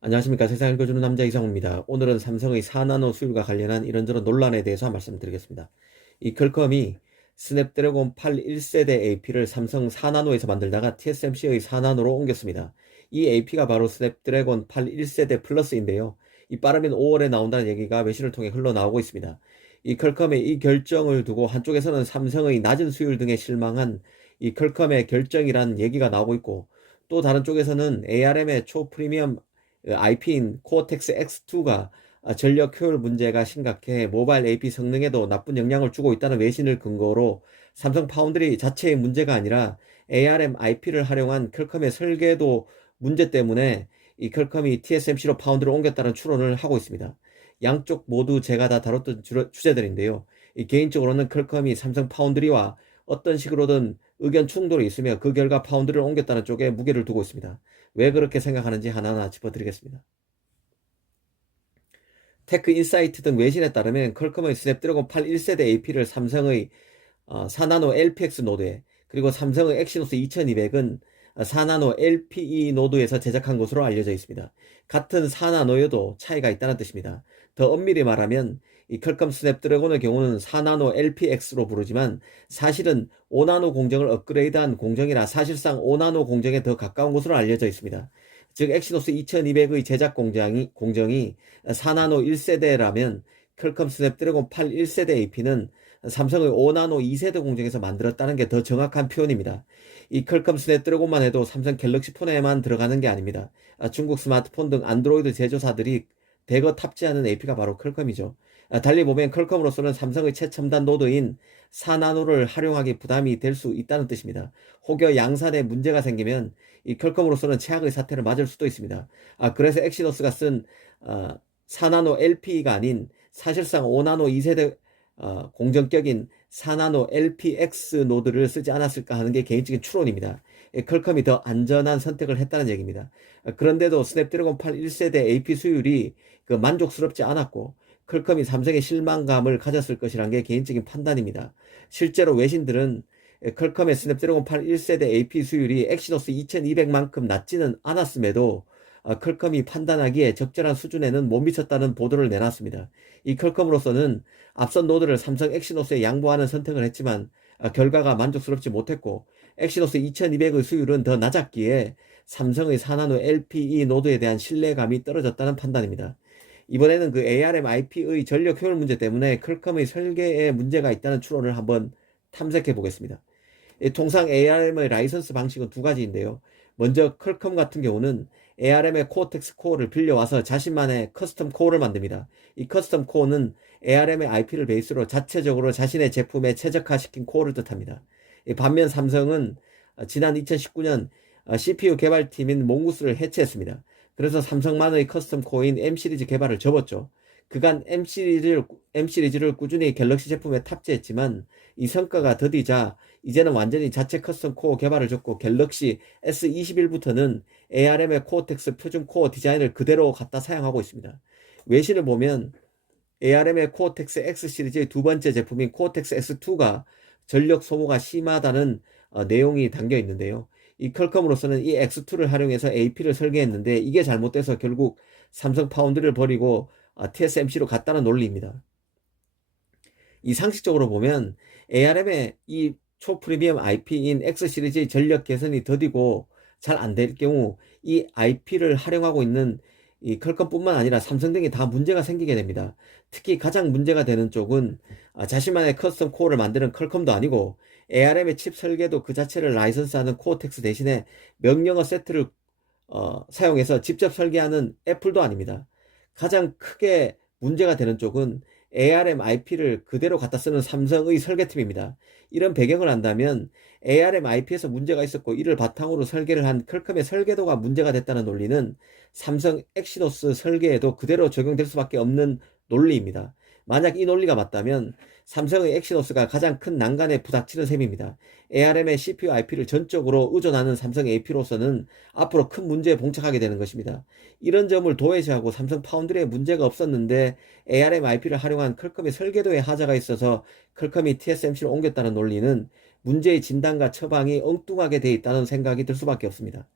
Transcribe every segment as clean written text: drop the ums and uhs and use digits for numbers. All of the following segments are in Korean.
안녕하십니까. 세상 읽어주는 남자 이상호입니다. 오늘은 삼성의 4나노 수율과 관련한 이런저런 논란에 대해서 말씀드리겠습니다. 이 퀄컴이 스냅드래곤 8 1세대 AP를 삼성 4나노에서 만들다가 TSMC의 4나노로 옮겼습니다. 이 AP가 바로 스냅드래곤 8 1세대 플러스인데요. 이 빠르면 5월에 나온다는 얘기가 외신을 통해 흘러나오고 있습니다. 이 퀄컴의 이 결정을 두고 한쪽에서는 삼성의 낮은 수율 등에 실망한 이 퀄컴의 결정이란 얘기가 나오고 있고, 또 다른 쪽에서는 ARM의 초프리미엄 IP인 코어텍스 X2가 전력 효율 문제가 심각해 모바일 AP 성능에도 나쁜 영향을 주고 있다는 외신을 근거로 삼성 파운드리 자체의 문제가 아니라 ARM IP를 활용한 퀄컴의 설계도 문제 때문에 이 퀄컴이 TSMC로 파운드를 옮겼다는 추론을 하고 있습니다. 양쪽 모두 제가 다 다뤘던 주제들인데요. 개인적으로는 퀄컴이 삼성 파운드리와 어떤 식으로든 의견 충돌이 있으며 그 결과 파운드를 옮겼다는 쪽에 무게를 두고 있습니다. 왜 그렇게 생각하는지 하나하나 짚어드리겠습니다. 테크 인사이트 등 외신에 따르면 퀄컴의 스냅드래곤 8 1세대 AP를 삼성의 4나노 LPX 노드에, 그리고 삼성의 엑시노스 2200은 4나노 LPE 노드에서 제작한 것으로 알려져 있습니다. 같은 4나노여도 차이가 있다는 뜻입니다. 더 엄밀히 말하면 이 퀄컴 스냅드래곤의 경우는 4나노 LPX로 부르지만 사실은 5나노 공정을 업그레이드한 공정이라 사실상 5나노 공정에 더 가까운 것으로 알려져 있습니다. 즉 엑시노스 2200의 제작 공정이 4나노 1세대라면 퀄컴 스냅드래곤 8 1세대 AP는 삼성의 5나노 2세대 공정에서 만들었다는 게 더 정확한 표현입니다. 이 퀄컴 스냅드래곤만 해도 삼성 갤럭시 폰에만 들어가는 게 아닙니다. 중국 스마트폰 등 안드로이드 제조사들이 대거 탑재하는 AP가 바로 퀄컴이죠. 달리 보면 퀄컴으로서는 삼성의 최첨단 노드인 4나노를 활용하기 부담이 될 수 있다는 뜻입니다. 혹여 양산에 문제가 생기면 이 퀄컴으로서는 최악의 사태를 맞을 수도 있습니다. 그래서 엑시노스가 쓴 4나노 LPE가 아닌 사실상 5나노 2세대 공정격인 4나노 LPX 노드를 쓰지 않았을까 하는 게 개인적인 추론입니다. 퀄컴이 더 안전한 선택을 했다는 얘기입니다. 그런데도 스냅드래곤 8 1세대 AP 수율이 만족스럽지 않았고 퀄컴이 삼성의 실망감을 가졌을 것이란 게 개인적인 판단입니다. 실제로 외신들은 퀄컴의 스냅드래곤 8 1세대 AP 수율이 엑시노스 2200만큼 낮지는 않았음에도 퀄컴이 판단하기에 적절한 수준에는 못 미쳤다는 보도를 내놨습니다. 이 퀄컴으로서는 앞선 노드를 삼성 엑시노스에 양보하는 선택을 했지만 결과가 만족스럽지 못했고, 엑시노스 2200의 수율은 더 낮았기에 삼성의 4나노 LPE 노드에 대한 신뢰감이 떨어졌다는 판단입니다. 이번에는 그 ARM IP의 전력 효율 문제 때문에 퀄컴의 설계에 문제가 있다는 추론을 한번 탐색해 보겠습니다. 통상 ARM의 라이선스 방식은 두 가지인데요. 먼저 퀄컴 같은 경우는 ARM의 코어텍스 코어를 빌려와서 자신만의 커스텀 코어를 만듭니다. 이 커스텀 코어는 ARM의 IP를 베이스로 자체적으로 자신의 제품에 최적화시킨 코어를 뜻합니다. 반면 삼성은 지난 2019년 CPU 개발팀인 몽구스를 해체했습니다. 그래서 삼성만의 커스텀 코어인 M 시리즈 개발을 접었죠. 그간 M 시리즈를 꾸준히 갤럭시 제품에 탑재했지만 이 성과가 더디자 이제는 완전히 자체 커스텀 코어 개발을 접고 갤럭시 S21부터는 ARM의 코어텍스 표준 코어 디자인을 그대로 갖다 사용하고 있습니다. 외신을 보면 ARM의 코어텍스 X 시리즈의 두 번째 제품인 코어텍스 X2가 전력 소모가 심하다는 내용이 담겨 있는데요. 이 퀄컴으로서는 이 X2를 활용해서 AP를 설계했는데 이게 잘못돼서 결국 삼성 파운드를 버리고 TSMC로 갔다는 논리입니다. 이 상식적으로 보면 ARM의 이 초프리미엄 IP인 X 시리즈의 전력 개선이 더디고 잘 안 될 경우 이 IP를 활용하고 있는 이 퀄컴뿐만 아니라 삼성 등이 다 문제가 생기게 됩니다. 특히 가장 문제가 되는 쪽은 자신만의 커스텀 코어를 만드는 퀄컴도 아니고 ARM의 칩 설계도 그 자체를 라이선스하는 코어텍스 대신에 명령어 세트를 사용해서 직접 설계하는 애플도 아닙니다. 가장 크게 문제가 되는 쪽은 ARM IP를 그대로 갖다 쓰는 삼성의 설계팀입니다. 이런 배경을 안다면 ARM IP에서 문제가 있었고 이를 바탕으로 설계를 한 퀄컴의 설계도가 문제가 됐다는 논리는 삼성 엑시노스 설계에도 그대로 적용될 수밖에 없는 논리입니다. 만약 이 논리가 맞다면 삼성의 엑시노스가 가장 큰 난간에 부닥치는 셈입니다. ARM의 CPU IP를 전적으로 의존하는 삼성 AP로서는 앞으로 큰 문제에 봉착하게 되는 것입니다. 이런 점을 도외시하고 삼성 파운드리에 문제가 없었는데 ARM IP를 활용한 퀄컴의 설계도에 하자가 있어서 퀄컴이 TSMC로 옮겼다는 논리는 문제의 진단과 처방이 엉뚱하게 돼 있다는 생각이 들 수밖에 없습니다.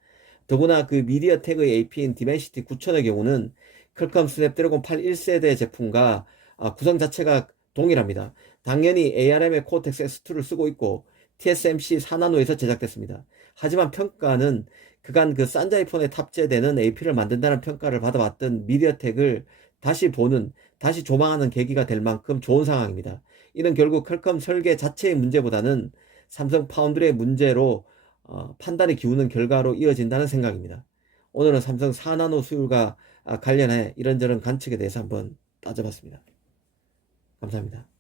더구나 그 미디어텍의 AP인 디멘시티 9000의 경우는 퀄컴 스냅드래곤 8 1세대 제품과 구성 자체가 동일합니다. 당연히 ARM의 코어텍스 S2를 쓰고 있고 TSMC 4나노에서 제작됐습니다. 하지만 평가는 그간 그 산자이폰에 탑재되는 AP를 만든다는 평가를 받아왔던 미디어텍을 다시 조망하는 계기가 될 만큼 좋은 상황입니다. 이는 결국 퀄컴 설계 자체의 문제보다는 삼성 파운드리의 문제로 판단이 기우는 결과로 이어진다는 생각입니다. 오늘은 삼성 4나노 수율과 관련해 이런저런 관측에 대해서 한번 따져봤습니다. 감사합니다.